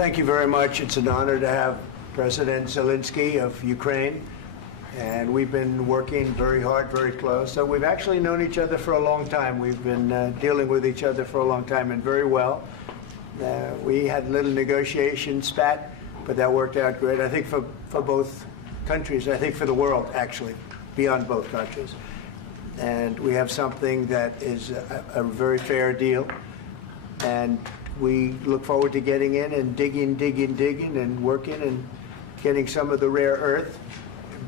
thank you very much. It's an honor to have President Zelensky of Ukraine, and we've been working very hard, very close. So we've actually known each other for a long time. We've been dealing with each other for a long time and very well. We had a little negotiation spat, but that worked out great. I think for both countries, I think for the world, actually, beyond both countries. And we have something that is a very fair deal. And we look forward to getting in and digging and working and getting some of the rare earth.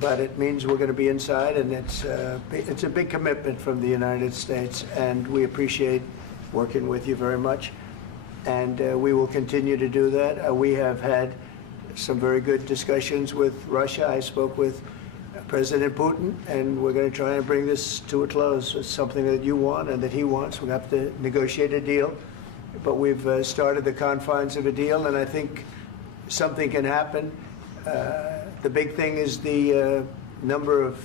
But it means we're going to be inside, and it's a big commitment from the United States, and we appreciate working with you very much. And we will continue to do that. We have had some very good discussions with Russia. I spoke with President Putin, and we're going to try and bring this to a close. It's something that you want and that he wants. We have to negotiate a deal. But we've started the confines of a deal, and I think something can happen. The big thing is the number of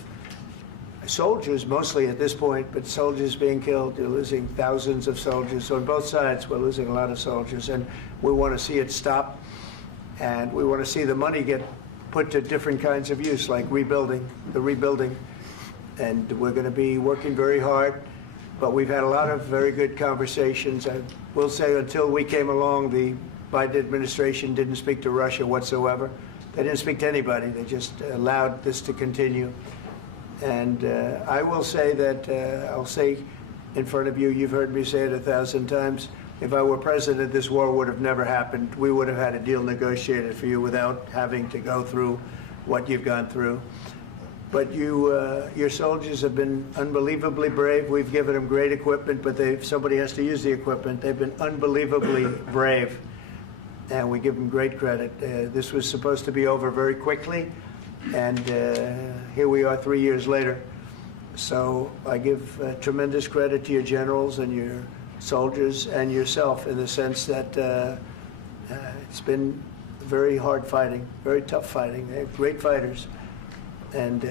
soldiers, mostly at this point, but soldiers being killed. You're losing thousands of soldiers. On both sides, we're losing a lot of soldiers, and we want to see it stop. And we want to see the money get put to different kinds of use, like rebuilding. And we're going to be working very hard. But we've had a lot of very good conversations. I will say until we came along, the Biden administration didn't speak to Russia whatsoever. They didn't speak to anybody. They just allowed this to continue. And I will say that, I'll say in front of you, you've heard me say it 1,000 times, if I were president, this war would have never happened. We would have had a deal negotiated for you without having to go through what you've gone through. But your soldiers have been unbelievably brave. We've given them great equipment, but somebody has to use the equipment. They've been unbelievably brave, and we give them great credit. This was supposed to be over very quickly, and here we are 3 years later. So I give tremendous credit to your generals and your soldiers and yourself in the sense that it's been very hard fighting, very tough fighting. They're great fighters. And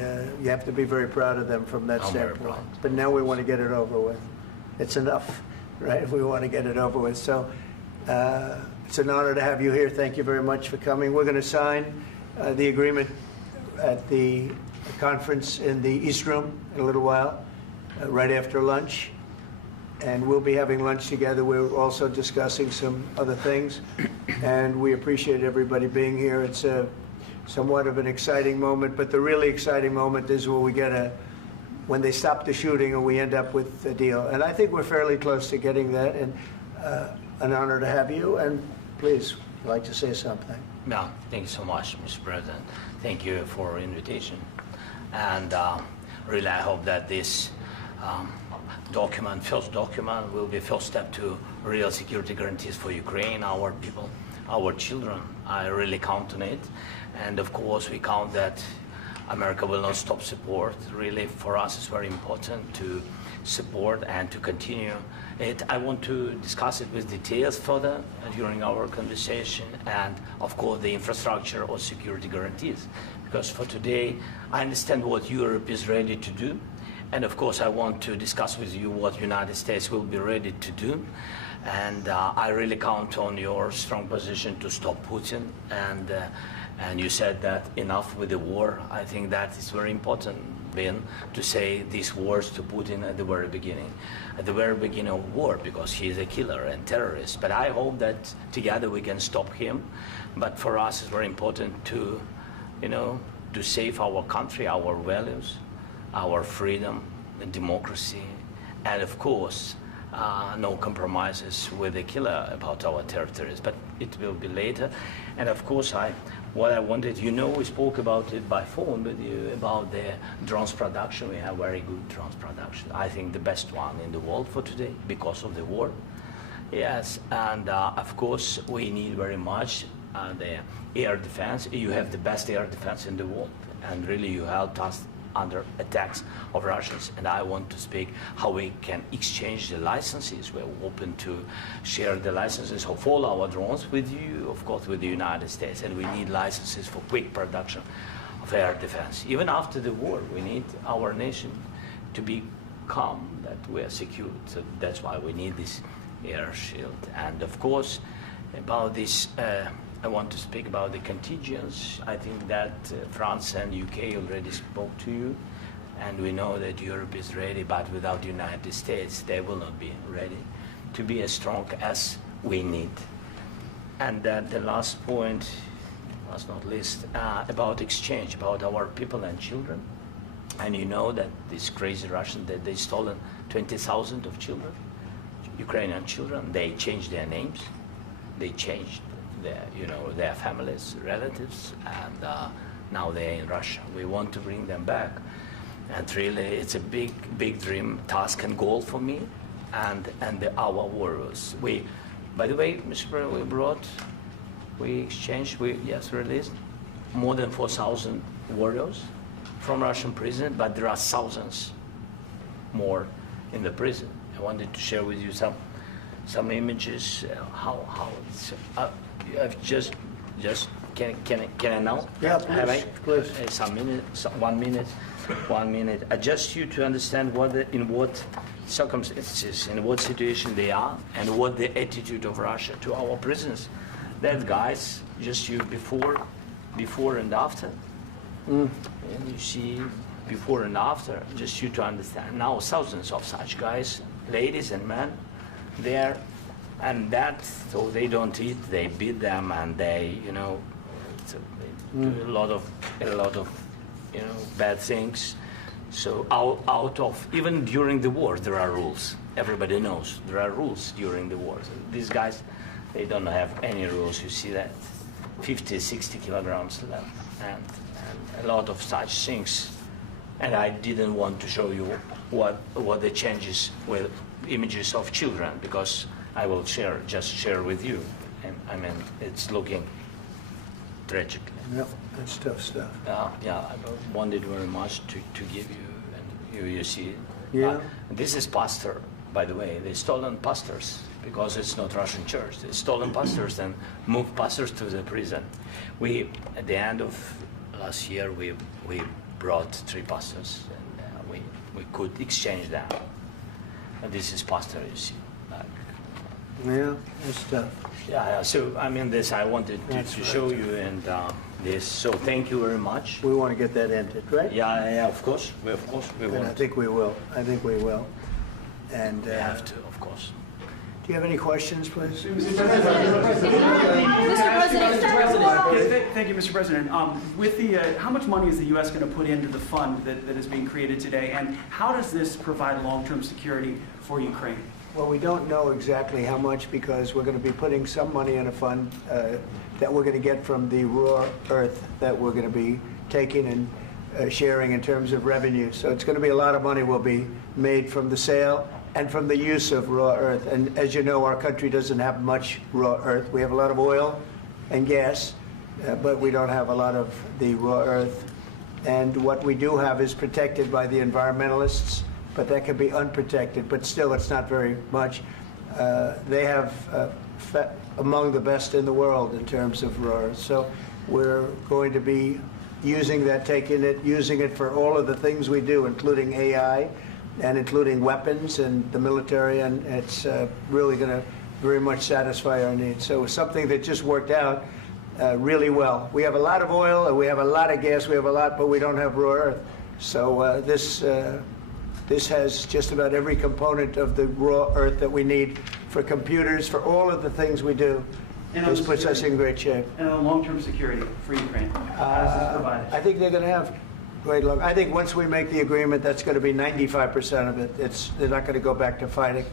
you have to be very proud of them from that standpoint. But now we want to get it over with. It's enough, right? We want to get it over with. So it's an honor to have you here. Thank you very much for coming. We're going to sign the agreement at the conference in the East Room in a little while, right after lunch. And we'll be having lunch together. We're also discussing some other things. And we appreciate everybody being here. It's somewhat of an exciting moment, but the really exciting moment is when they stop the shooting and we end up with a deal. And I think we're fairly close to getting that, and an honor to have you. And please, I'd like to say something. No, thank you so much, Mr. President. Thank you for invitation. And really, I hope that this first document, will be first step to real security guarantees for Ukraine, our people, our children. I really count on it. And of course, we count that America will not stop support. Really, for us, it's very important to support and to continue it. I want to discuss it with details further during our conversation, and of course, the infrastructure or security guarantees. Because for today, I understand what Europe is ready to do. And of course, I want to discuss with you what United States will be ready to do. And I really count on your strong position to stop Putin. And you said that enough with the war. I think that is very important, Ben, to say these words to Putin at the very beginning of war, because he is a killer and terrorist. But I hope that together we can stop him. But for us, it's very important to, to save our country, our values, our freedom and democracy, and of course, no compromises with the killer about our territories. But it will be later. And of course, what I wanted, we spoke about it by phone with you about the drones production. We have very good drones production. I think the best one in the world for today because of the war. Yes, and of course, we need very much the air defense. You have the best air defense in the world, and really you helped us under attacks of Russians. And I want to speak how we can exchange the licenses. We're open to share the licenses of all our drones with you, of course, with the United States. And we need licenses for quick production of air defense. Even after the war, we need our nation to be calm, that we are secure. So that's why we need this air shield. And of course, about this I want to speak about the contingents. I think that France and UK already spoke to you, and we know that Europe is ready, but without the United States, they will not be ready to be as strong as we need. And then the last point, last not least, about exchange, about our people and children. And you know that these crazy Russians, that they stolen 20,000 of children, Ukrainian children. They changed their names, they changed their families, relatives, and now they're in Russia. We want to bring them back, and really, it's a big dream, task, and goal for me, and our warriors. By the way, Mr. President, we exchanged, released more than 4,000 warriors from Russian prison, but there are thousands more in the prison. I wanted to share with you some images. How it's. I've just can I now? Yeah, Have I? please. Some minute, 1 minute, 1 minute. Just you to understand in what circumstances, in what situation they are, and what the attitude of Russia to our prisons. That guys, just you before and after. And you see before and after, just you to understand. Now thousands of such guys, ladies and men, there, and that, so they don't eat, they beat them, and they, they do a lot of, bad things. So out of, even during the war, there are rules. Everybody knows there are rules during the war. So these guys, they don't have any rules. You see that, 50, 60 kilograms left, and a lot of such things. And I didn't want to show you what the changes with images of children, because I will just share with you. And I mean, it's looking tragic. Yep, that's tough stuff. I wanted very much to give you, and you see. Yeah. This is pastor, by the way. They stolen pastors, because it's not Russian church. They stolen pastors and moved pastors to the prison. At the end of last year, we brought 3 pastors, and we could exchange them. And this is pastor, you see. Yeah, that's tough. Yeah. So I mean, this I wanted to show you, and this. So thank you very much. We want to get that ended, right? Yeah. Of course, we And want. I think we will. And We have to, of course. do you have any questions, please? Mr. President, thank you, Mr. President. With the, how much money is the U.S. going to put into the fund that is being created today, and how does this provide long-term security for Ukraine? Well, we don't know exactly how much, because we're going to be putting some money in a fund that we're going to get from the raw earth that we're going to be taking and sharing in terms of revenue. So it's going to be a lot of money will be made from the sale and from the use of raw earth. And as you know, our country doesn't have much raw earth. We have a lot of oil and gas, but we don't have a lot of the raw earth. And what we do have is protected by the environmentalists, but that can be unprotected, but still it's not very much. They have among the best in the world in terms of raw earth. So we're going to be using that, using it for all of the things we do, including AI and including weapons and the military, and it's really going to very much satisfy our needs. So it's something that just worked out really well. We have a lot of oil, and we have a lot of gas, we have a lot, but we don't have raw earth. So this has just about every component of the raw earth that we need for computers, for all of the things we do. This puts us in great shape. And on long-term security for Ukraine, how does this provide it? I think they're going to have great luck. I think once we make the agreement, that's going to be 95% of it. They're not going to go back to fighting.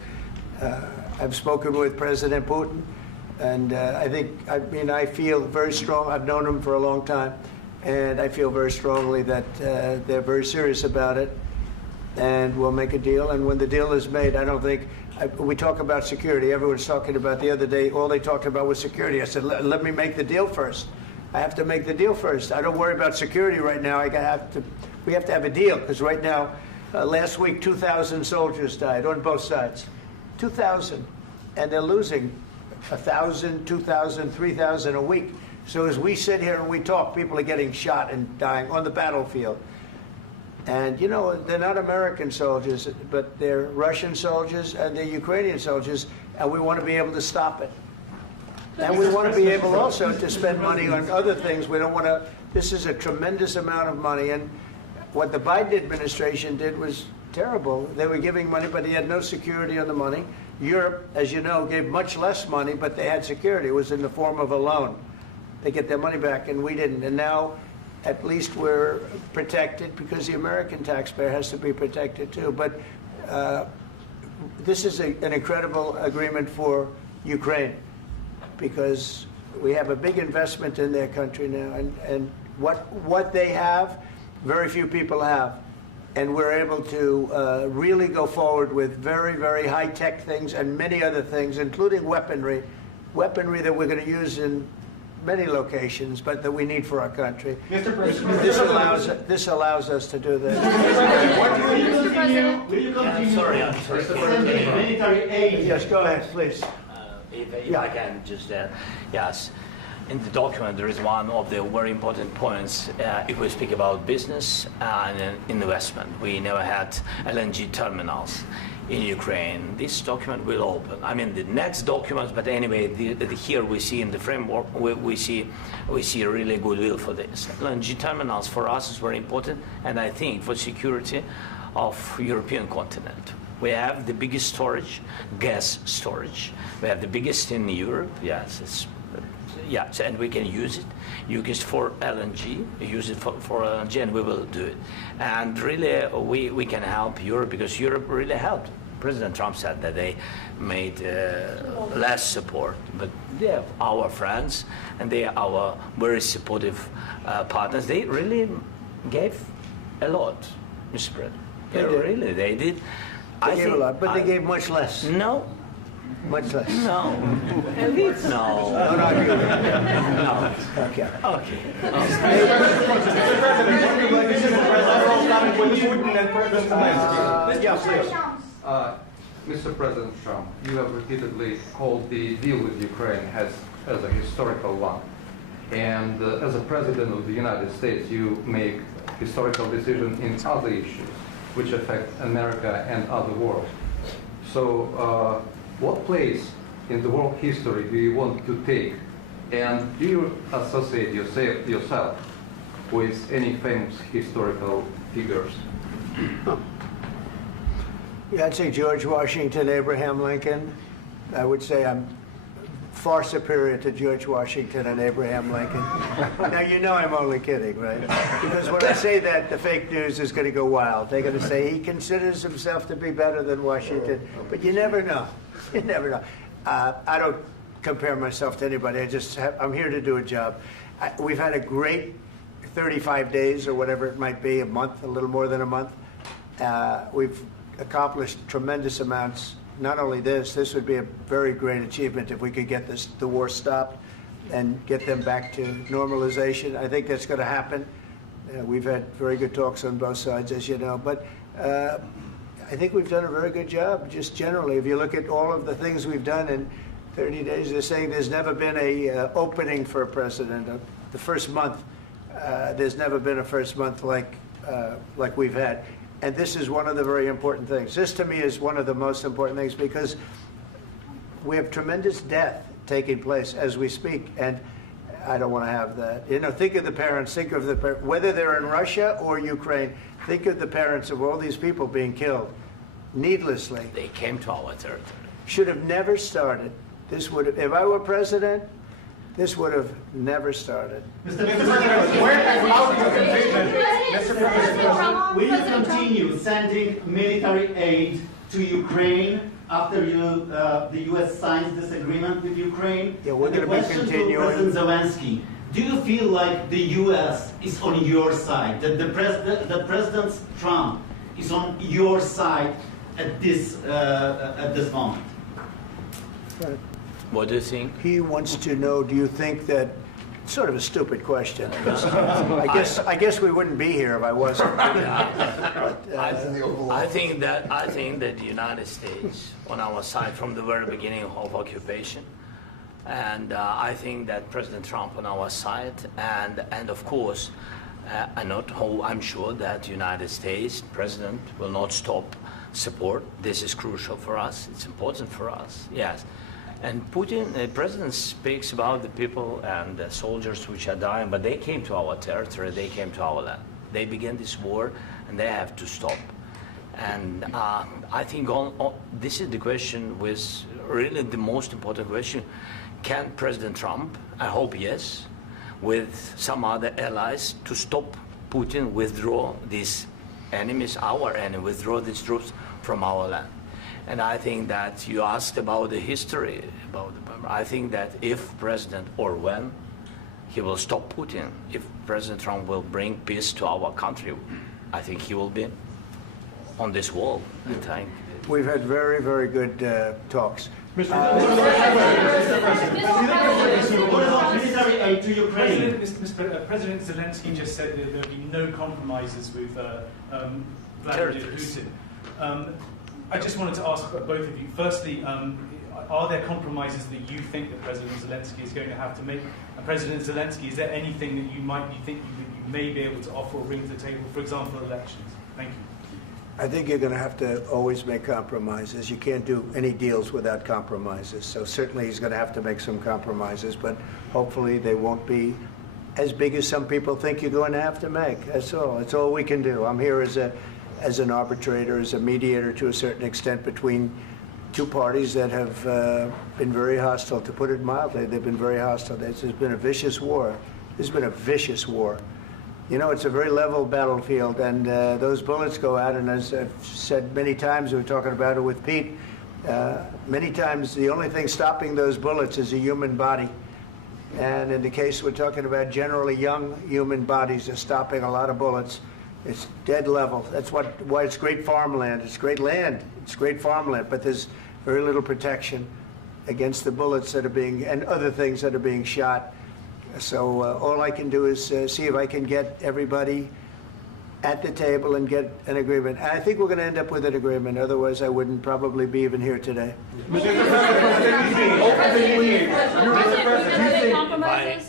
I've spoken with President Putin, and I feel very strong. I've known him for a long time, and I feel very strongly that they're very serious about it, and we'll make a deal. And when the deal is made, I don't think, we talk about security. Everyone's talking about the other day, all they talked about was security. I said, let me make the deal first. I have to make the deal first. I don't worry about security right now. We have to have a deal, because right now, last week, 2,000 soldiers died on both sides. 2,000. And they're losing 1,000, 2,000, 3,000 a week. So as we sit here and we talk, people are getting shot and dying on the battlefield. And, you know, they're not American soldiers, but they're Russian soldiers and they're Ukrainian soldiers, and we want to be able to stop it. And we want to be able also to spend money on other things. We don't want to, this is a tremendous amount of money. And what the Biden administration did was terrible. They were giving money, but he had no security on the money. Europe, as you know, gave much less money, but they had security. It was in the form of a loan. They get their money back, and we didn't. And now, at least we're protected because the American taxpayer has to be protected too. But this is an incredible agreement for Ukraine because we have a big investment in their country now. And what they have, very few people have. And we're able to really go forward with very, very high-tech things and many other things, including weaponry that we're going to use in many locations, but that we need for our country. Mr. President, This allows us to do that. will you continue I'm sorry. sending military aid? Yes, go ahead, please. If I can just yes. In the document, there is one of the very important points. If we speak about business and investment, we never had LNG terminals in Ukraine. This document will open. I mean, the next documents, but anyway, here we see in the framework, we see really goodwill for this. LNG terminals for us is very important, and I think for security of European continent. We have the biggest storage, gas storage. We have the biggest in Europe. Yes, and we can use it. Use it for LNG. Use it for LNG, and we will do it. And really, we can help Europe because Europe really helped. President Trump said that they made less support, but they are our friends and they are our very supportive partners. They really gave a lot, Mr. President. They did. They gave a lot, but they gave much less. No. Much less. No. No. No. Okay. Okay. Mr. President Trump, you have repeatedly called the deal with Ukraine as a historical one. And as a President of the United States, you make historical decisions in other issues which affect America and other world. So what place in the world history do you want to take? And do you associate yourself with any famous historical figures? Yeah, I'd say George Washington, Abraham Lincoln. I would say I'm far superior to George Washington and Abraham Lincoln. Now, you know I'm only kidding, right? Because when I say that, the fake news is going to go wild. They're going to say he considers himself to be better than Washington. But you never know. You never know. I don't compare myself to anybody. I'm here to do a job. We've had a great 35 days or whatever it might be, a month, a little more than a month. We've accomplished tremendous amounts. Not only this would be a very great achievement if we could get the war stopped and get them back to normalization. I think that's going to happen. We've had very good talks on both sides, as you know. But I think we've done a very good job, just generally. If you look at all of the things we've done in 30 days, they're saying there's never been a opening for a president. The first month, there's never been a first month like we've had. And this is one of the very important things. This, to me, is one of the most important things because we have tremendous death taking place as we speak, and I don't want to have that. You know, think of the parents, whether they're in Russia or Ukraine, think of the parents of all these people being killed needlessly. They came to our territory. Should have never started. This would have, if I were president, this would have never started. Mr. President, where has out your commitment? Mr. President, will you continue sending military aid to Ukraine after the U.S. signs this agreement with Ukraine? Yeah, we're And the going to be question continuing. to President Zelensky, do you feel like the U.S. is on your side, that the President Trump is on your side at this moment? Right. What do you think? He wants to know, do you think that, sort of a stupid question. I guess we wouldn't be here if I wasn't. I think that the United States on our side from the very beginning of occupation, and I think that President Trump on our side, and of course, I'm sure that the United States President will not stop support. This is crucial for us. It's important for us. Yes. And Putin, the president speaks about the people and the soldiers which are dying, but they came to our territory, they came to our land. They began this war, and they have to stop. And I think this is the question, with really the most important question. Can President Trump, I hope yes, with some other allies, to stop Putin, withdraw these enemies, our enemy, withdraw these troops from our land? And I think that you asked about the history, I think that if President, or when, he will stop Putin, if President Trump will bring peace to our country, I think he will be on this wall. I think. We've had very, very good talks. What about military aid to Ukraine? President Zelensky just said that there'll be no compromises with Vladimir Putin. I just wanted to ask both of you. Firstly, are there compromises that you think that President Zelensky is going to have to make? And President Zelensky, is there anything that you might think you may be able to offer or bring to the table, for example, elections? Thank you. I think you're going to have to always make compromises. You can't do any deals without compromises. So certainly he's going to have to make some compromises, but hopefully they won't be as big as some people think you're going to have to make. That's all. That's all we can do. I'm here as an arbitrator, as a mediator to a certain extent between two parties that have been very hostile, to put it mildly. They've been very hostile. This has been a vicious war. This has been a vicious war. You know, it's a very level battlefield, and those bullets go out, and as I've said many times, we were talking about it with Pete, many times the only thing stopping those bullets is a human body. And in the case we're talking about, generally young human bodies are stopping a lot of bullets. It's dead level. That's why it's great farmland. It's great land. It's great farmland, but there's very little protection against the bullets that are being, and other things that are being shot. So all I can do is see if I can get everybody at the table and get an agreement. And I think we're going to end up with an agreement. Otherwise, I wouldn't probably be even here today.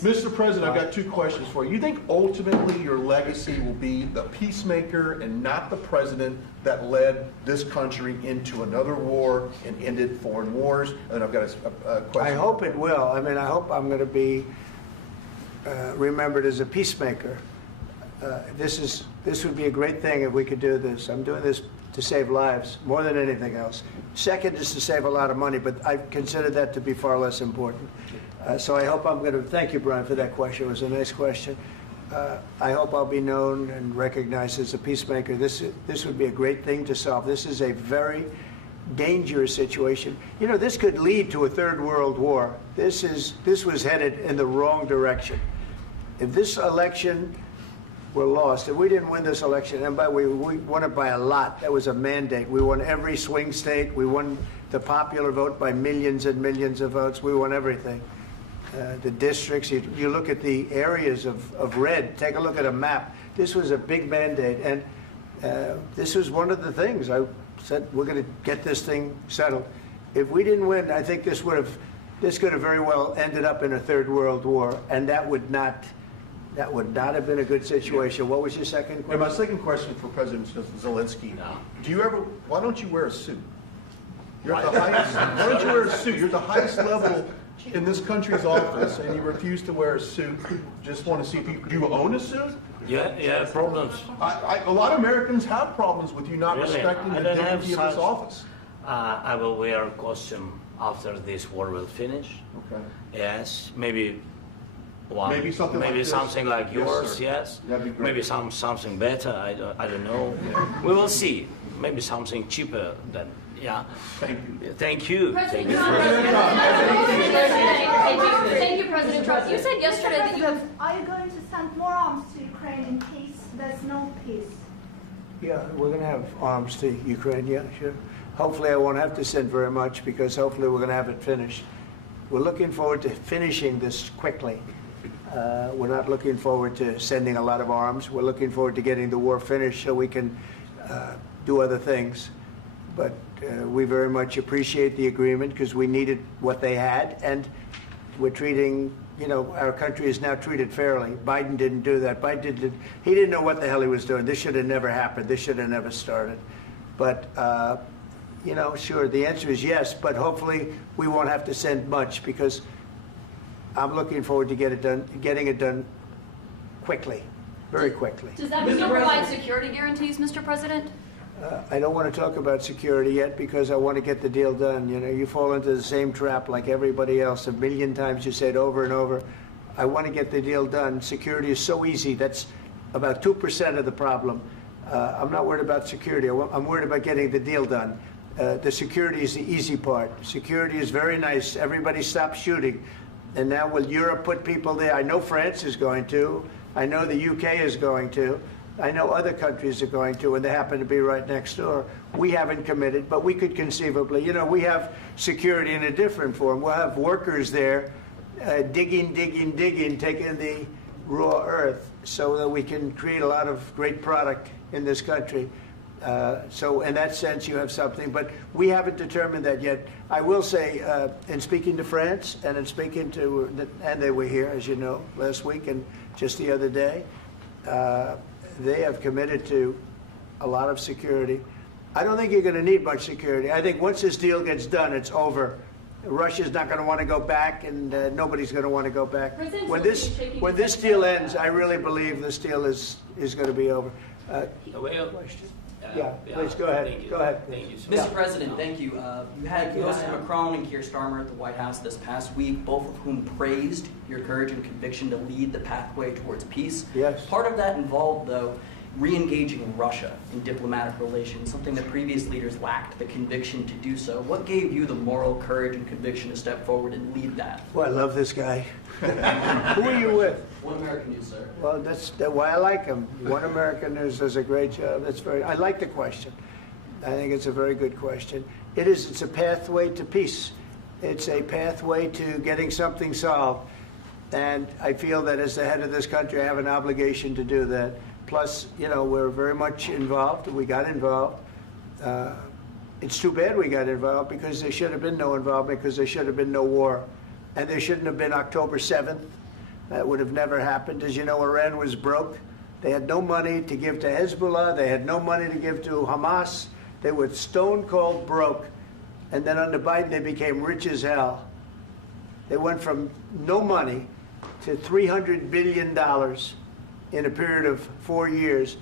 Mr. President, I've got two questions for you. You think ultimately your legacy will be the peacemaker and not the president that led this country into another war and ended foreign wars? And I've got a question. I hope it will. I mean, I hope I'm going to be remembered as a peacemaker. This would be a great thing if we could do this. I'm doing this to save lives more than anything else. Second is to save a lot of money, but I consider that to be far less important. So I hope I'm going to, thank you, Brian, for that question. It was a nice question. I hope I'll be known and recognized as a peacemaker. This would be a great thing to solve. This is a very dangerous situation. You know, this could lead to a third world war. This was headed in the wrong direction. If this election were lost, if we didn't win this election, and by the way, we won it by a lot. That was a mandate. We won every swing state. We won the popular vote by millions and millions of votes. We won everything. The districts, you look at the areas of red, take a look at a map. This was a big mandate, and this was one of the things. I said, we're going to get this thing settled. If we didn't win, I think this could have very well ended up in a third world war, and that would not have been a good situation. What was your second question? And my second question for President Zelensky, why don't you wear a suit? You're at the highest, why don't you wear a suit? You're at the highest level in this country's office, and you refuse to wear a suit. Just want to see if do you own a suit? Yeah, problems. A lot of Americans have problems with you not respecting the dignity of this office. I will wear a costume after this war will finish. Okay. Yes, maybe one. Maybe something like this? Something like yours. Yes. That'd be great. Maybe something better. I don't know. We will see. Maybe something cheaper than. Yeah. Thank you. Thank you. President Trump. Thank you, President Trump. You said yesterday that you have. Are you going to send more arms to Ukraine in case there's no peace? Yeah, we're going to have arms to Ukraine, yeah, sure. Hopefully I won't have to send very much, because hopefully we're going to have it finished. We're looking forward to finishing this quickly. We're not looking forward to sending a lot of arms. We're looking forward to getting the war finished so we can do other things. But we very much appreciate the agreement, because we needed what they had, and we're treating, you know, our country is now treated fairly. Biden didn't do that. He didn't know what the hell he was doing. This should have never happened. This should have never started. But, you know, sure, the answer is yes, but hopefully we won't have to send much because I'm looking forward to getting it done quickly, very quickly. Does that mean you'll provide security guarantees, Mr. President? I don't want to talk about security yet because I want to get the deal done. You know, you fall into the same trap like everybody else. A million times you say it over and over. I want to get the deal done. Security is so easy. That's about 2% of the problem. I'm not worried about security. I'm worried about getting the deal done. The security is the easy part. Security is very nice. Everybody stopped shooting. And now will Europe put people there? I know France is going to. I know the UK is going to. I know other countries are going to, and they happen to be right next door. We haven't committed, but we could conceivably. You know, we have security in a different form. We'll have workers there digging, taking the raw earth so that we can create a lot of great product in this country. So in that sense, you have something, but we haven't determined that yet. I will say, in speaking to France and in speaking to, and they were here, as you know, last week and just the other day, they have committed to a lot of security. I don't think you're going to need much security. I think once this deal gets done, it's over. Russia's not going to want to go back, and nobody's going to want to go back. When this deal ends, I really believe this deal is going to be over. Question? Yeah, please go ahead. Go ahead. Thank you. Mr. President, thank you. You had Joseph Macron and Keir Starmer at the White House this past week, both of whom praised your courage and conviction to lead the pathway towards peace. Yes. Part of that involved, though, re-engaging Russia in diplomatic relations, something that previous leaders lacked the conviction to do so. What gave you the moral courage and conviction to step forward and lead that? Well, I love this guy. Who are you with? One American News, sir. Well, that's why I like him. One American News does a great job. I like the question. I think it's a very good question. It's a pathway to peace. It's a pathway to getting something solved. And I feel that as the head of this country, I have an obligation to do that. Plus, you know, we're very much involved. We got involved. It's too bad we got involved because there should have been no involvement because there should have been no war. And there shouldn't have been October 7th. That would have never happened. As you know, Iran was broke. They had no money to give to Hezbollah. They had no money to give to Hamas. They were stone cold broke. And then under Biden, they became rich as hell. They went from no money to $300 billion in a period of 4 years.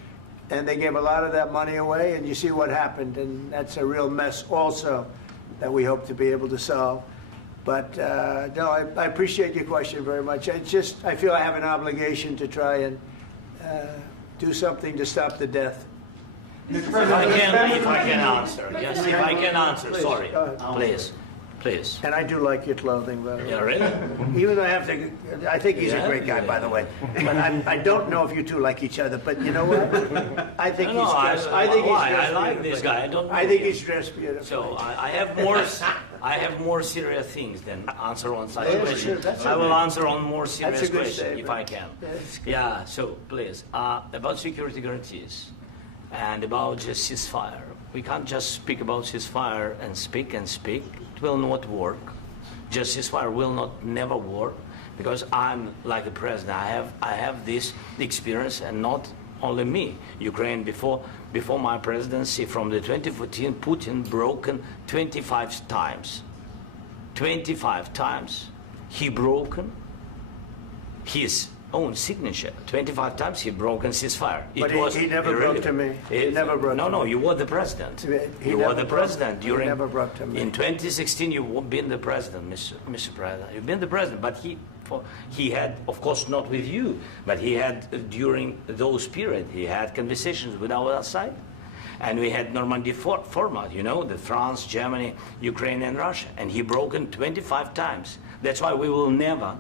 And they gave a lot of that money away, and you see what happened. And that's a real mess also that we hope to be able to solve. But no, I appreciate your question very much. I feel I have an obligation to try and do something to stop the death. If I can answer, yes, if I can answer, Please, sorry, please. please. And I do like your clothing, by the way. Yeah, really? Even though I think he's a great guy, by the way. But I don't know if you two like each other. But you know what? I think he's dressed. I like this guy. I think he's dressed beautifully. So I have more serious things than answer on such Yeah, questions. sure, I will answer on more That's serious a good questions statement. if I can. Yeah. So please, about security guarantees and about just ceasefire. We can't just speak about ceasefire and speak and speak. It will not work. Just ceasefire will not never work because I'm like the president. I have this experience, and not only me. Ukraine before my presidency, from the 2014, Putin broken 25 times. 25 times he broken his own signature. 25 times he broken ceasefire. But he never broke to me. He never broke to me. No, you were the president. You were the president during. He never broke to me. In 2016, you've been the president, Mr. President. You've been the president, but he had, of course, not with you, but he had during those period. He had conversations with our side, and we had Normandy format. You know, the France, Germany, Ukraine, and Russia, and he broken 25 times. That's why we will never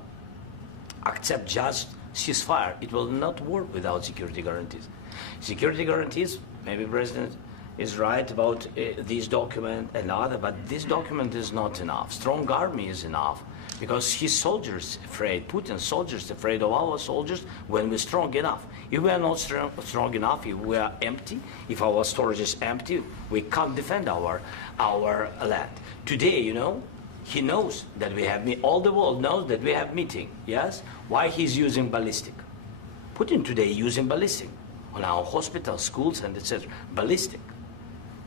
accept just ceasefire. It will not work without security guarantees. Security guarantees, maybe President is right about this document and other, but this document is not enough. Strong army is enough because his soldiers afraid, Putin's soldiers afraid of our soldiers when we're strong enough. If we are not strong enough, if we are empty, if our storage is empty, we can't defend our land. Today, you know, he knows that we have all the world knows that we have meeting. Yes, why he's using ballistic? Putin today using ballistic on our hospitals, schools, and etc. Ballistic.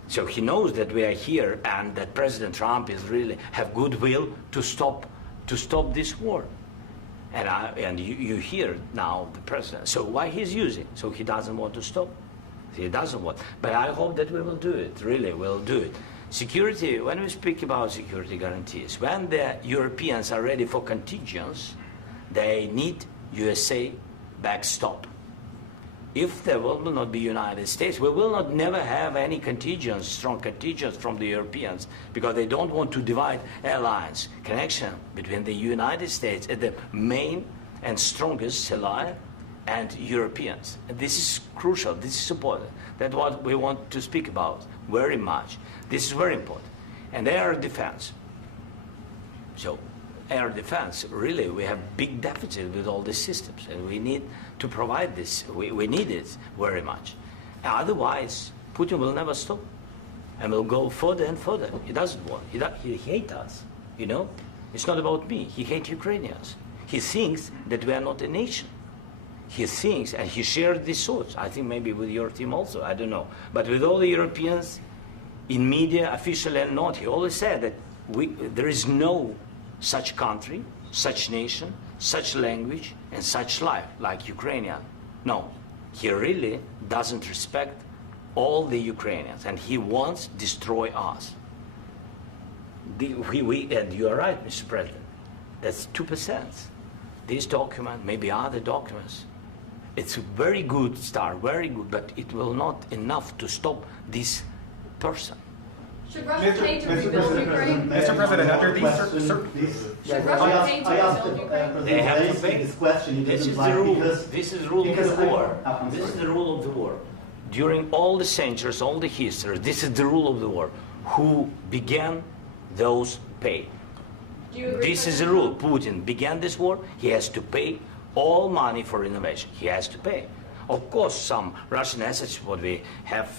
So he knows that we are here and that President Trump is really have goodwill to stop this war. And you hear now the president. So why he's using? So he doesn't want to stop. He doesn't want. But I hope that we will do it. Really, we'll do it. Security. When we speak about security guarantees, when the Europeans are ready for contingents, they need USA backstop. If there will not be United States, we will not never have any contingents, strong contingents from the Europeans, because they don't want to divide alliance connection between the United States as the main and strongest ally and Europeans. And this is crucial. This is important. That's what we want to speak about very much. This is very important. And air defense. So air defense, really, we have big deficit with all these systems, and we need to provide this. We need it very much. Otherwise, Putin will never stop, and will go further and further. He doesn't want. He hates us. You know, it's not about me. He hates Ukrainians. He thinks that we are not a nation. He thinks, and he shared these thoughts. I think maybe with your team also. I don't know, but with all the Europeans, in media, officially and not, he always said that there is no such country, such nation, such language, and such life like Ukrainian. No, he really doesn't respect all the Ukrainians, and he wants to destroy us. And you are right, Mr. President. That's 2%. This document, maybe other documents, it's a very good start, very good, but it will not enough to stop this person. Should Russia pay to rebuild Ukraine? Mr. President, under these Should Russia pay to rebuild Ukraine? They have to pay. This question. This is the rule. This is the rule of the war. This is the rule of the war. During all the centuries, all the history, this is the rule of the war. Who began, those pay. Do you agree? This is the rule. Putin began this war. He has to pay all money for innovation. He has to pay. Of course, some Russian assets, what we have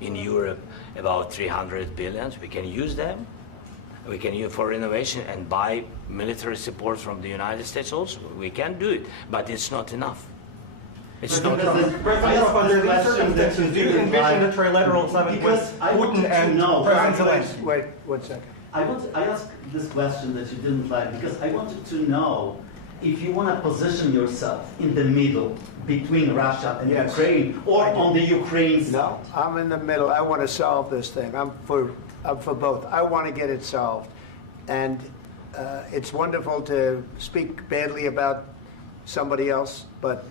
in Europe, about 300 billion, we can use them. We can use for innovation and buy military support from the United States also. We can do it, but it's not enough. It's not enough. President, under these circumstances, do you envision a trilateral summit with Putin and President Zelensky? Wait 1 second. I asked this question that you didn't like because I wanted to know if you want to position yourself in the middle between Russia and Yes. Ukraine, or on the Ukraine side. No, I'm in the middle. I want to solve this thing. I'm for both. I want to get it solved. And it's wonderful to speak badly about somebody else, but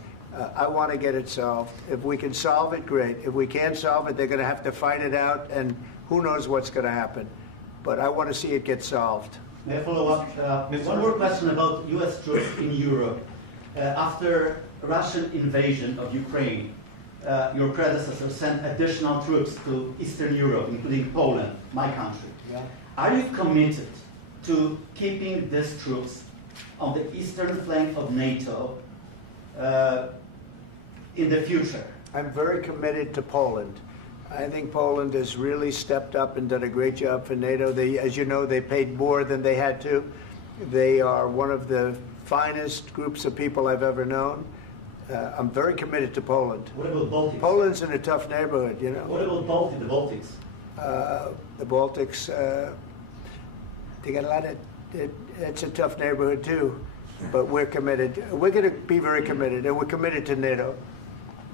I want to get it solved. If we can solve it, great. If we can't solve it, they're going to have to fight it out, and who knows what's going to happen. But I want to see it get solved. May I follow up? One more question about U.S. troops in Europe. After Russian invasion of Ukraine, your predecessor sent additional troops to Eastern Europe, including Poland, my country. Yeah. Are you committed to keeping these troops on the eastern flank of NATO in the future? I'm very committed to Poland. I think Poland has really stepped up and done a great job for NATO. As you know, they paid more than they had to. They are one of the finest groups of people I've ever known. I'm very committed to Poland. What about Baltics? Poland's in a tough neighborhood, you know. What about the Baltics? The Baltics, they got a lot of, it's a tough neighborhood too, but we're committed. We're going to be very committed, and we're committed to NATO.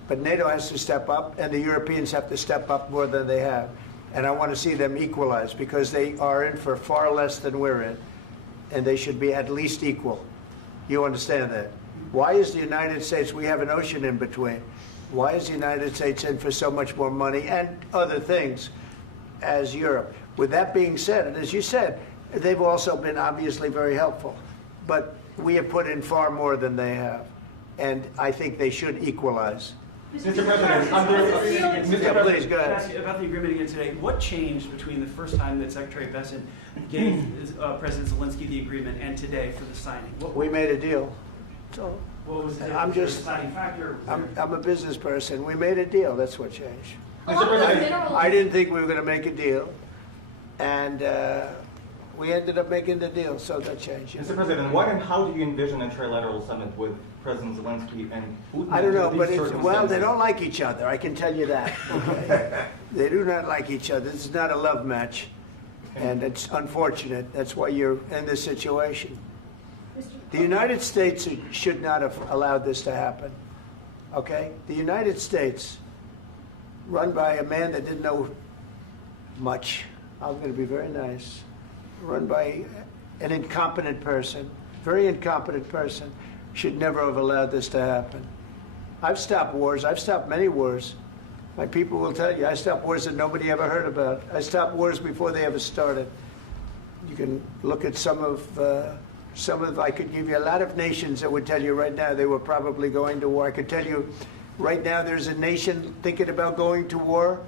But NATO has to step up, and the Europeans have to step up more than they have. And I want to see them equalize, because they are in for far less than we're in, and they should be at least equal. You understand that? Why is the United States, we have an ocean in between, why is the United States in for so much more money and other things as Europe? With that being said, and as you said, they've also been obviously very helpful, but we have put in far more than they have, and I think they should equalize. Mr. President, Please, go ahead. Ask you about the agreement again today. What changed between the first time that Secretary Bessent gave President Zelensky the agreement and today for the signing? We made a deal. So What was the I'm just, deciding factor? I'm a business person. We made a deal. That's what changed. Along with minerals. I didn't think we were going to make a deal, and We ended up making the deal, so that changed. Mr. President, what and how do you envision a trilateral summit with President Zelensky and Putin? I don't know, under but these well, they circumstances? don't like each other. I can tell you that. Okay? They do not like each other. This is not a love match, and it's unfortunate. That's why you're in this situation. The United States should not have allowed this to happen. Okay? The United States, run by a man that didn't know much. I'm going to be very nice. Run by an incompetent person, very incompetent person, should never have allowed this to happen. I've stopped wars. I've stopped many wars. My people will tell you, I stopped wars that nobody ever heard about. I stopped wars before they ever started. You can look at some of, I could give you a lot of nations that would tell you right now they were probably going to war. I could tell you right now there's a nation thinking about going to war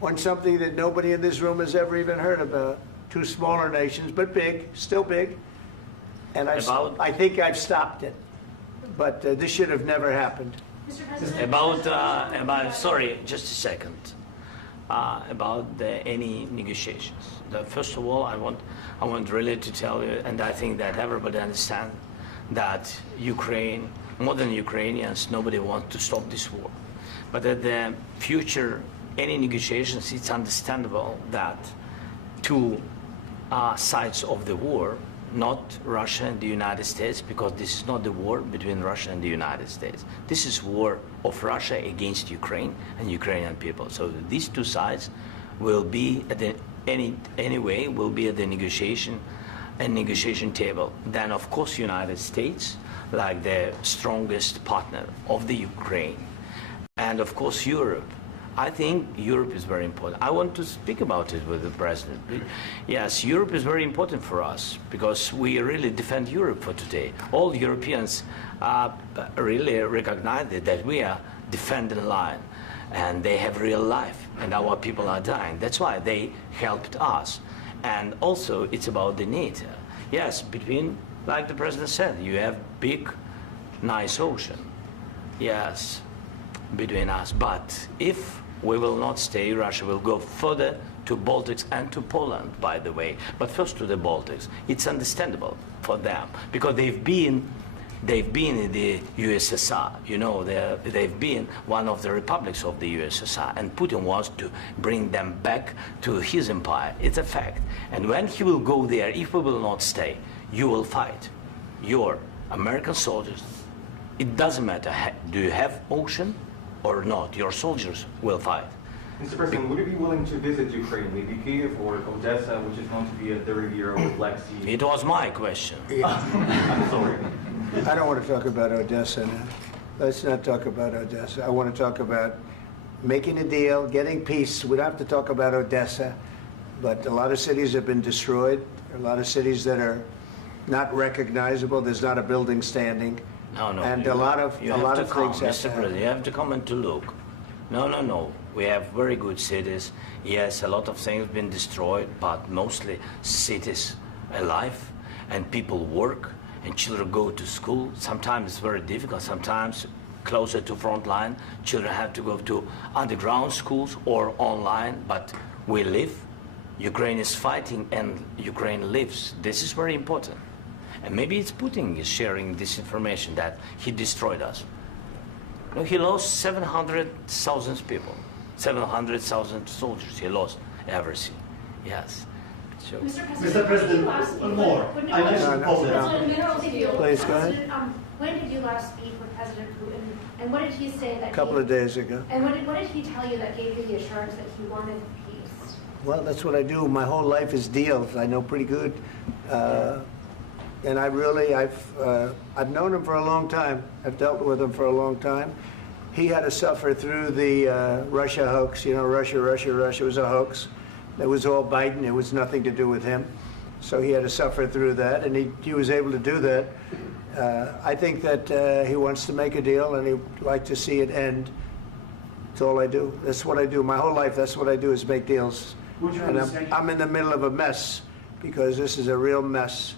on something that nobody in this room has ever even heard about. Two smaller nations, but big, still big. And I think I've stopped it. But this should have never happened. Mr. President, About sorry, just a second. About any negotiations. First of all, I want really to tell you, and I think that everybody understands that Ukraine, more than Ukrainians, nobody wants to stop this war. But at the future, any negotiations, it's understandable that two sides of the war, not Russia and the United States, because this is not the war between Russia and the United States. This is war of Russia against Ukraine and Ukrainian people. So these two sides will be at the anyway will be at the negotiation table. Then of course United States, like the strongest partner of the Ukraine, and of course Europe. I think Europe is very important. I want to speak about it with the president. Yes, Europe is very important for us because we really defend Europe for today. All Europeans really recognize that we are defending the line, and they have real life, and our people are dying. That's why they helped us. And also, it's about the NATO. Yes, between, like the president said, you have big, nice ocean. Yes, between us. But if we will not stay, Russia will go further to Baltics and to Poland, by the way. But first to the Baltics. It's understandable for them because they've been in the USSR. You know, they've been one of the republics of the USSR, and Putin wants to bring them back to his empire. It's a fact. And when he will go there, if we will not stay, you will fight. Your American soldiers, it doesn't matter, do you have ocean or not, your soldiers will fight. Mr. President, would you be willing to visit Ukraine, maybe Kyiv or Odessa, which is known to be a 30-year-old Black Sea? It was my question. I'm sorry. I don't want to talk about Odessa now. Let's not talk about Odessa. I want to talk about making a deal, getting peace. We don't have to talk about Odessa, but a lot of cities have been destroyed. There are a lot of cities that are not recognizable. There's not a building standing. No, And a lot of things have Mr. to President, happen. you have to come and to look. No. We have very good cities. Yes, a lot of things have been destroyed, but mostly cities alive, and people work, and children go to school. Sometimes it's very difficult. Sometimes closer to front line, children have to go to underground schools or online, but we live. Ukraine is fighting, and Ukraine lives. This is very important. And maybe it's Putin is sharing this information that he destroyed us. No, he lost 700,000 people, 700,000 soldiers. He lost everything. Yes. So, Mr. President, one more. I mentioned Poland. Please, go ahead. When did you last speak with President Putin, and what did he say that? A couple of days ago. And what did he tell you that gave you the assurance that he wanted peace? Well, that's what I do. My whole life is deals. I know pretty good. And I've known him for a long time. I've dealt with him for a long time. He had to suffer through the Russia hoax. You know, Russia was a hoax. It was all Biden. It was nothing to do with him. So he had to suffer through that, and he was able to do that. I think that he wants to make a deal, and he'd like to see it end. That's all I do. That's what I do. My whole life, that's what I do, is make deals. And I'm in the middle of a mess, because this is a real mess.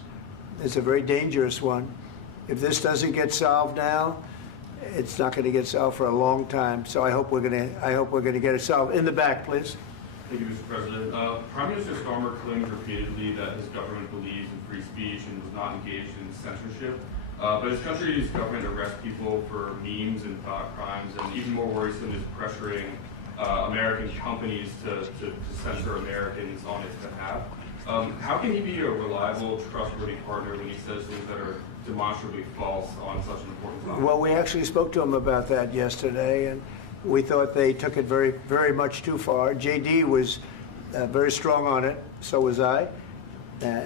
It's a very dangerous one. If this doesn't get solved now, it's not going to get solved for a long time. So I hope we're going to get it solved. In the back, please. Thank you, Mr. President. Prime Minister Starmer claims repeatedly that his government believes in free speech and was not engaged in censorship. But his country's government arrests people for memes and thought crimes, and even more worrisome is pressuring American companies to censor Americans on its behalf. How can he be a reliable, trustworthy partner when he says things that are demonstrably false on such an important topic? Well, we actually spoke to him about that yesterday, and we thought they took it very, very much too far. JD was very strong on it. So was I.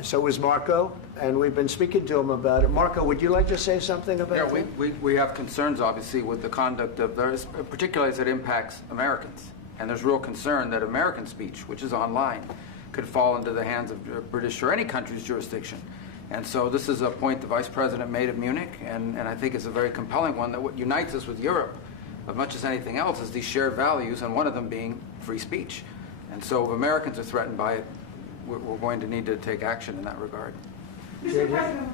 So was Marco. And we've been speaking to him about it. Marco, would you like to say something about that? Yeah, we have concerns, obviously, with the conduct of those, particularly as it impacts Americans. And there's real concern that American speech, which is online, could fall into the hands of British or any country's jurisdiction. And so this is a point the Vice President made at Munich, and I think it's a very compelling one that what unites us with Europe, as much as anything else, is these shared values, and one of them being free speech. And so if Americans are threatened by it, we're going to need to take action in that regard. Mr. President.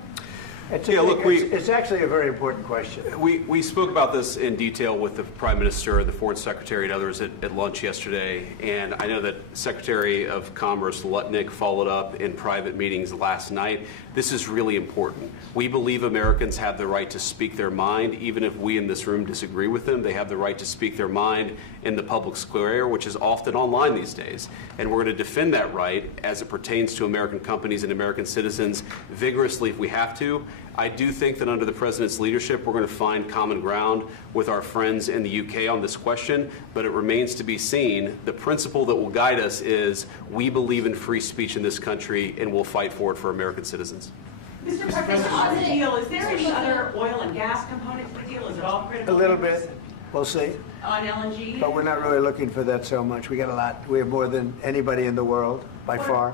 It's actually a very important question. We spoke about this in detail with the Prime Minister, the Foreign Secretary, and others at lunch yesterday. And I know that Secretary of Commerce Lutnick followed up in private meetings last night. This is really important. We believe Americans have the right to speak their mind, even if we in this room disagree with them. They have the right to speak their mind in the public square, which is often online these days. And we're going to defend that right as it pertains to American companies and American citizens vigorously if we have to. I do think that under the President's leadership, we're going to find common ground with our friends in the UK on this question, but it remains to be seen. The principle that will guide us is we believe in free speech in this country, and we'll fight for it for American citizens. Mr. President, on the deal, is there any other oil and gas component to the deal? Is it all critical? A little bit. We'll see. On LNG? But we're not really looking for that so much. We got a lot. We have more than anybody in the world, by far.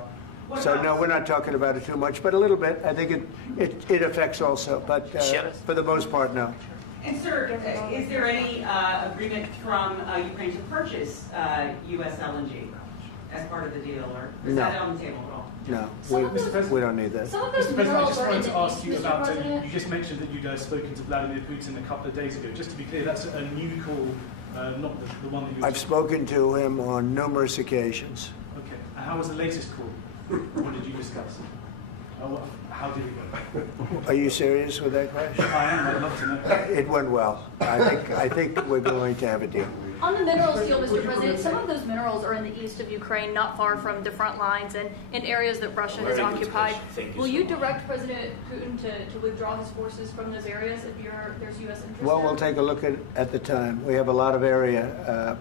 So no, we're not talking about it too much, but a little bit. I think it affects also, but for the most part, no. And sir, is there any agreement from Ukraine to purchase U.S. LNG as part of the deal, or is that on the table at all? No, we don't need that. Mr. President, I just wanted to ask you about, you just mentioned that you'd spoken to Vladimir Putin a couple of days ago. Just to be clear, that's a new call, not the one that you... I've spoken to him on numerous occasions. Okay. And how was the latest call? What did you discuss? How did it go? Are you serious with that question? I am. I'd love to know. It went well. I think we're going to have a deal. On the minerals deal, Mr. President, some of those minerals are in the east of Ukraine, not far from the front lines and in areas that Russia has occupied. Will you direct President Putin to withdraw his forces from those areas if there's U.S. interest? Well, we'll take a look at the time. We have a lot of area.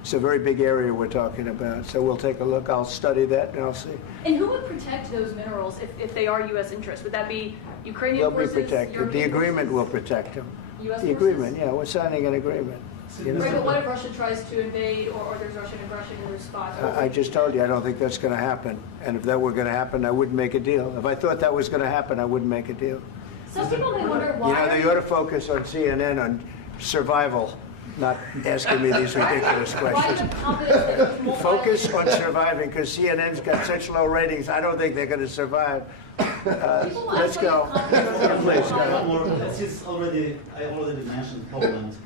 It's a very big area we're talking about, so we'll take a look. I'll study that, and I'll see. And who would protect those minerals if they are U.S. interests? Would that be Ukrainian forces? They'll be protected. The agreement will protect them. U.S. The agreement, yeah, we're signing an agreement. Right, but what if Russia tries to invade or there's Russian aggression in their spots? I just told you I don't think that's going to happen. And if that were going to happen, I wouldn't make a deal. If I thought that was going to happen, I wouldn't make a deal. Some people may wonder why... You know, they ought to focus on CNN on survival, not asking me these ridiculous questions. Focus on surviving, because CNN's got such low ratings, I don't think they're going to survive. Let's go. Please, go ahead. Since I already mentioned Poland,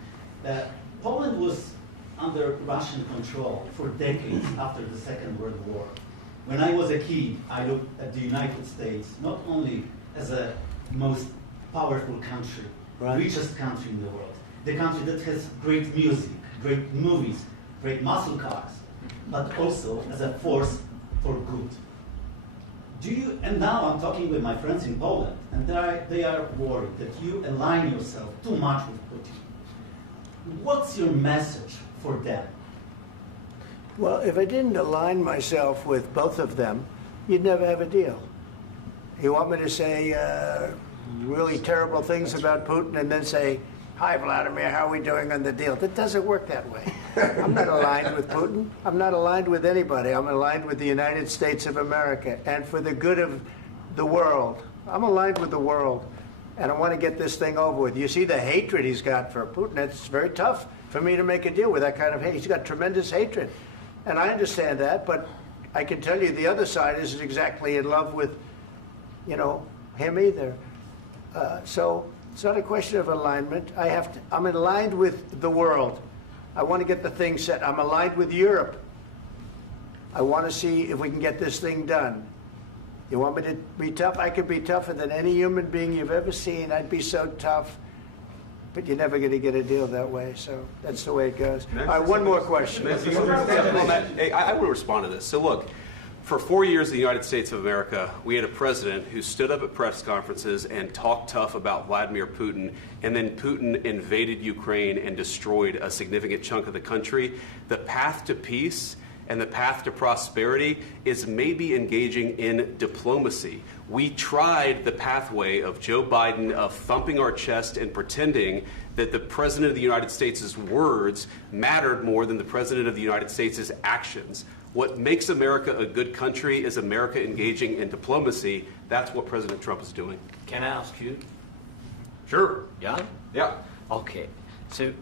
Poland was under Russian control for decades after the Second World War. When I was a kid, I looked at the United States not only as a most powerful country, richest country in the world, the country that has great music, great movies, great muscle cars, but also as a force for good. And now I'm talking with my friends in Poland, and they are worried that you align yourself too much with Putin. What's your message for them? Well, if I didn't align myself with both of them, you'd never have a deal. You want me to say really terrible things about Putin and then say, "Hi, Vladimir, how are we doing on the deal?" That doesn't work that way. I'm not aligned with Putin. I'm not aligned with anybody. I'm aligned with the United States of America and for the good of the world. I'm aligned with the world, and I want to get this thing over with. You see the hatred he's got for Putin. It's very tough for me to make a deal with that kind of hate. He's got tremendous hatred, and I understand that, but I can tell you the other side isn't exactly in love with, him either. So it's not a question of alignment. I'm aligned with the world. I want to get the thing set. I'm aligned with Europe. I want to see if we can get this thing done. You want me to be tough? I could be tougher than any human being you've ever seen. I'd be so tough. But you're never going to get a deal that way, so that's the way it goes. All right, one more question. I will respond to this. So look, for 4 years in the United States of America, we had a president who stood up at press conferences and talked tough about Vladimir Putin, and then Putin invaded Ukraine and destroyed a significant chunk of the country. The path to peace and the path to prosperity is maybe engaging in diplomacy. We tried the pathway of Joe Biden of thumping our chest and pretending that the President of the United States' words mattered more than the President of the United States' actions. What makes America a good country is America engaging in diplomacy. That's what President Trump is doing. Can I ask you? Sure. Yeah? Yeah. Okay. So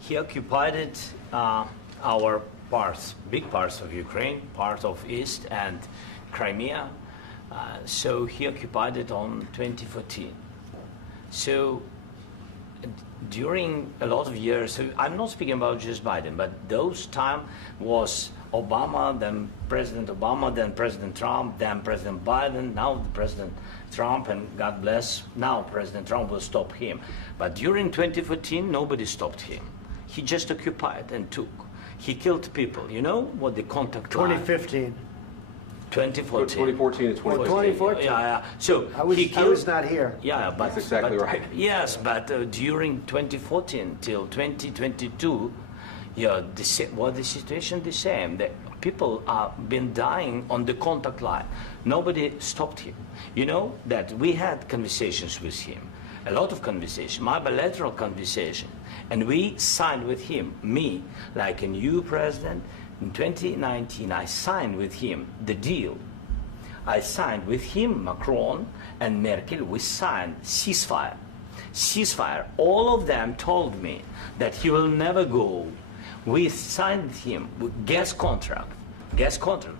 he occupied our parts, big parts of Ukraine, part of East and Crimea. So he occupied it on 2014. So during a lot of years, so I'm not speaking about just Biden, but those time was Obama, then President Obama, then President Trump, then President Biden, now President Trump, and God bless, now President Trump will stop him. But during 2014, nobody stopped him. He just occupied and took. He killed people. You know what the contact line? 2015. 2014 and 2014. 2014. Yeah. So I was not here. Yeah, but that's exactly right. Yes, but during 2014 till 2022, yeah, the situation the same. The people are been dying on the contact line. Nobody stopped him. You know that we had conversations with him, a lot of conversation, my bilateral conversation, and we signed with him, me, like a new president. In 2019, I signed with him the deal. I signed with him, Macron and Merkel, we signed ceasefire. Ceasefire. All of them told me that he will never go. We signed with him with gas contract. Gas contract.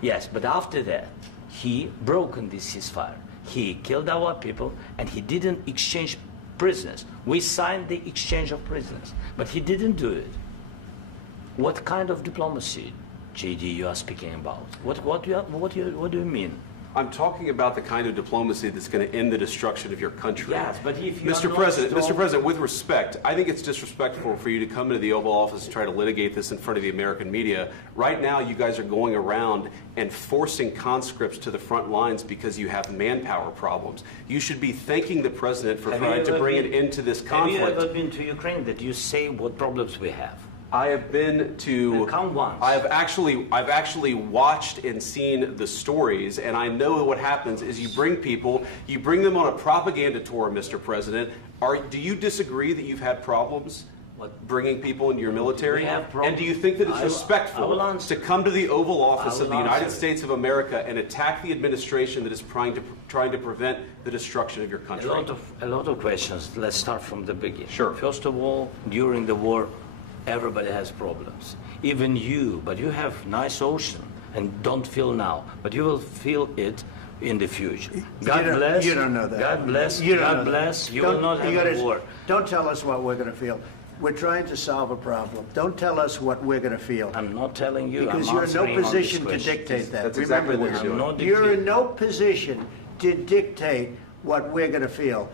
Yes, but after that, he broken this ceasefire. He killed our people and he didn't exchange prisoners. We signed the exchange of prisoners, but he didn't do it. What kind of diplomacy, JD, you are speaking about? What do you mean? I'm talking about the kind of diplomacy that's going to end the destruction of your country. Yes, but if you Mr. President, with respect, I think it's disrespectful for you to come into the Oval Office and try to litigate this in front of the American media. Right now, you guys are going around and forcing conscripts to the front lines because you have manpower problems. You should be thanking the President for trying to bring an end to this conflict. Have you ever been to Ukraine that you say what problems we have? I have been to. Count once. I've actually watched and seen the stories, and I know what happens is you bring them on a propaganda tour, Mr. President. Do you disagree that you've had problems bringing people into your military? We have problems. And do you think that it's respectful to come to the Oval Office of the United States of America and attack the administration that is trying to prevent the destruction of your country? A lot of questions. Let's start from the beginning. Sure. First of all, during the war, everybody has problems, even you, but you have nice ocean and don't feel now, but you will feel it in the future. God bless. You don't know that. God bless. You don't God know bless. that. You will not have a war. Don't tell us what we're going to feel. We're trying to solve a problem. Don't tell us what we're going to feel. I'm not telling you. Because I'm you're in no answering on position this to question. dictate that. That's Remember exactly what this. you're doing. You're in no position to dictate what we're going to feel.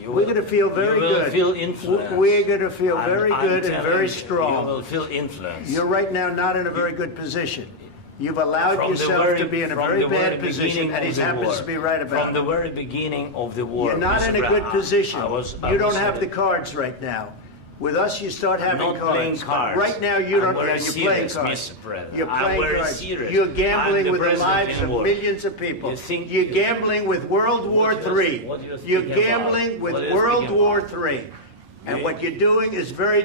You We're will- going to feel very you will good. feel influenced. We're going to feel very I'm good and telling very you, strong. You will feel influence. You're right now not in a very good position. You've allowed From the yourself very- to be in a from very the very bad position, beginning and of he the happens war. to be right about From the it. very beginning of the war. You're not Mr. in a Brown, good position. I You don't was have the saying- cards right now. With us, you start having I'm not playing cards. cards. Right now, you I'm don't. very You're playing serious, cards. Mr. President. You're I'm playing very cards. serious. You're I'm gambling the with the president lives in of war. millions of people. You think You're you- gambling with World War What you're- III. what you're You're speaking gambling about. with What you're World speaking War about. III. And You- what you're doing is very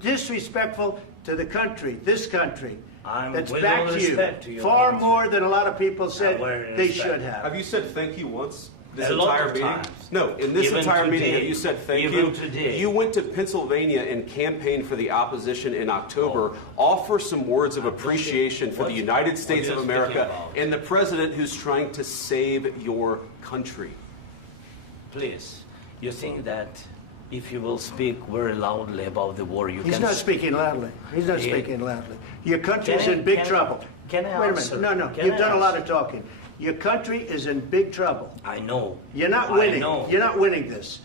disrespectful to the country, this country. I'm That's with back all to you. respect to your Far country. more than a lot of people said very they respect. should have. Have you said thank you once? This A lot entire of meeting? times. No, in this Even entire meeting, today. have you said thank Even you? today. You went to Pennsylvania and campaigned for the opposition in October. Offer some words of appreciation for the United States of you're America speaking about. and the president who's trying to save your country. Please, you think that if you will speak very loudly about the war, you He's can... not speaking loudly. He's not Yeah. speaking loudly. Your country's Can I- in big can I- trouble. can I Wait a answer? minute. No, Can you've I done a lot answer? of talking. Your country is in big trouble. I know. You're not I winning. know. You're not winning this.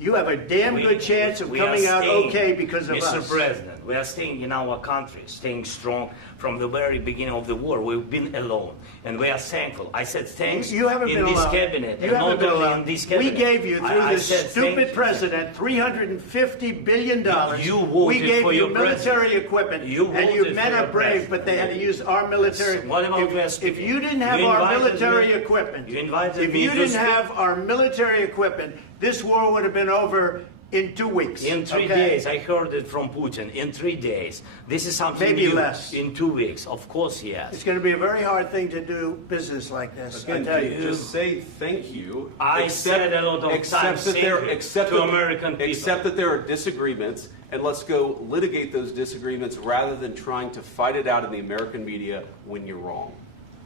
You have a damn good chance of we coming are out staying, okay because of Mr. us. President, we are staying in our country, staying strong from the very beginning of the war. We've been alone, and we are thankful. I said thanks You haven't in been this alone. cabinet, You and haven't not been only alone. in this We cabinet. gave you, through I this said stupid thank you. president, $350 billion. You voted we gave for you your military president. equipment, You and you voted men for are your brave, president. but they had to use our military. What about West If you didn't have You our invited military me- equipment, you invited if me you to didn't speak. have our military equipment, this war would have been over in 2 weeks. In 3 okay? days, I heard it from Putin. In 3 days, this is something Maybe new. less. In 2 weeks, of course, yes. It's going to be a very hard thing to do business like this. I Again, tell you. just say thank you. I said a lot of accept times that thank there, you accept to that- American people. Accept that there are disagreements, and let's go litigate those disagreements rather than trying to fight it out in the American media when you're wrong.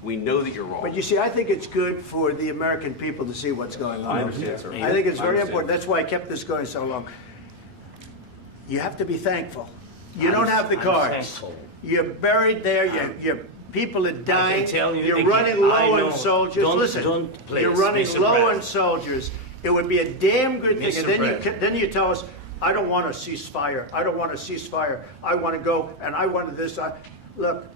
We know that you're wrong. But you see, I think it's good for the American people to see what's going on. I understand, sir. I think it's I very understand. important. That's why I kept this going so long. You have to be thankful. You don't have the I'm cards. thankful. You're buried there. Your people are dying. tell you You're again, running I low know. on soldiers. Don't- Listen, don't please, you're running Mr. low on President. soldiers. It would be a damn good thing. Mr. And then President. then you tell us, I don't want a ceasefire. I don't want a ceasefire. I want to go and I want this. Look,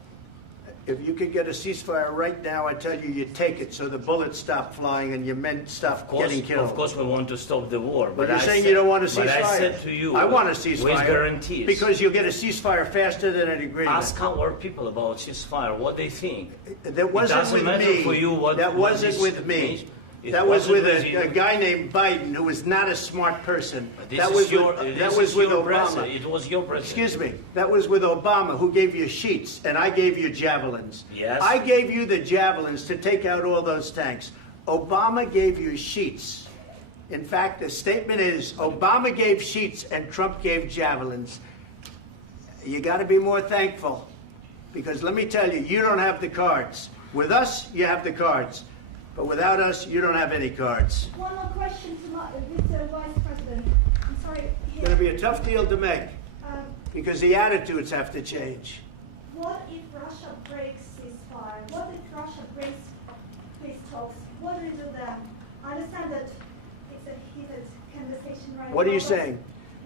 if you could get a ceasefire right now, I tell you, you take it so the bullets stop flying and your men stop getting killed. Of course, we want to stop the war. But you're I saying said- you don't want a ceasefire. But I said to you, I want a ceasefire. with guarantees. Because you'll get a ceasefire faster than an agreement. Ask our people about ceasefire, what they think. That wasn't it doesn't with matter me. for you what that what wasn't is- with me. It That was wasn't with you. a guy named Biden, who was not a smart person. This That is was your, with, this that was is with your Obama. president. It was your president. Excuse me. That was with Obama, who gave you sheets, and I gave you javelins. Yes. I gave you the javelins to take out all those tanks. Obama gave you sheets. In fact, the statement is Obama gave sheets and Trump gave javelins. You got to be more thankful, because let me tell you, you don't have the cards. With us, you have the cards. But without us, you don't have any cards. One more question to Mr. Vice President. I'm sorry. It's going to be a tough deal to make, Um, because the attitudes have to change. what if Russia breaks ceasefire? What if Russia breaks peace talks? What do we do then? I understand that it's a heated conversation right now. What are you but saying?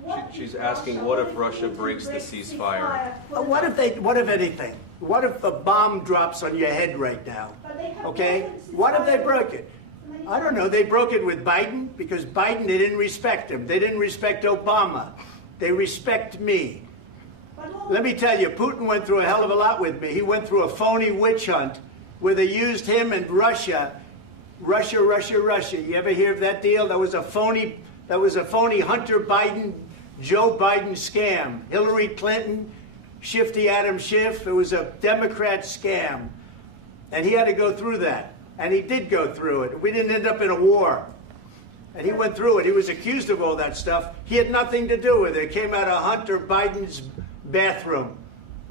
what She's if asking, what if if Russia Putin breaks the ceasefire? What if anything? What if a bomb drops on your head right now? But they have Okay? broken the What if they ceasefire broke it? many I don't know. They broke it with Biden, because Biden, they didn't respect him. They didn't respect Obama. They respect me. But what Let me tell you, Putin went through a hell of a lot with me. He went through a phony witch hunt where they used him and Russia. Russia. You ever hear of that deal? That was a phony Hunter Biden, Joe Biden scam. Hillary Clinton, Shifty Adam Schiff. It was a Democrat scam. And he had to go through that. And he did go through it. We didn't end up in a war. And he went through it. He was accused of all that stuff. He had nothing to do with it. It came out of Hunter Biden's bathroom.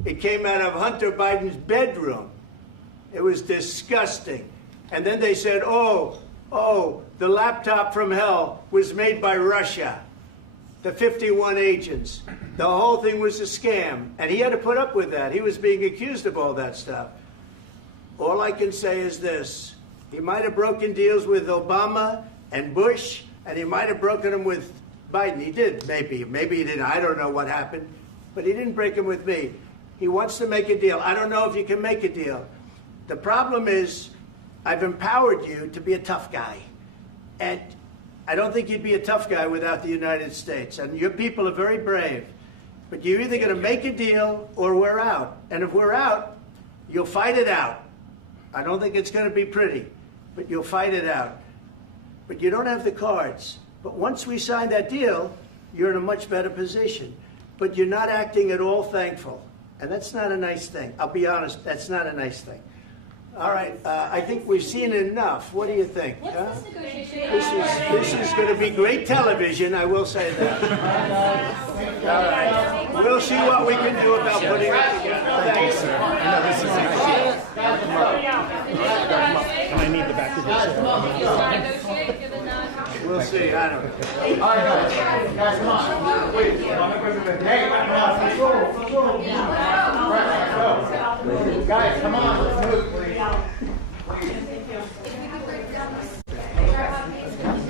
It came out of Hunter Biden's bedroom. It was disgusting. And then they said, oh, the laptop from hell was made by Russia. The 51 agents. The whole thing was a scam. And he had to put up with that. He was being accused of all that stuff. All I can say is this. He might have broken deals with Obama and Bush, and he might have broken them with Biden. He did, maybe. Maybe he didn't. I don't know what happened. But he didn't break them with me. He wants to make a deal. I don't know if you can make a deal. The problem is, I've empowered you to be a tough guy. And I don't think you'd be a tough guy without the United States. And your people are very brave. But you're either going to make a deal or we're out. And if we're out, you'll fight it out. I don't think it's going to be pretty, but you'll fight it out. But you don't have the cards. But once we sign that deal, you're in a much better position. But you're not acting at all thankful. And that's not a nice thing. I'll be honest, that's not a nice thing. All right, I think we've seen enough. What do you think? What's huh? this negotiation? This is going to be great television, I will say that. All right. We'll see what we can do about putting it together. Thanks, sir. I know this is I need the back of this. Negotiate, given that. We'll see. see. I don't. All right, guys, come on. Please. Hey, control. Right, go. Guys, come on, let's move.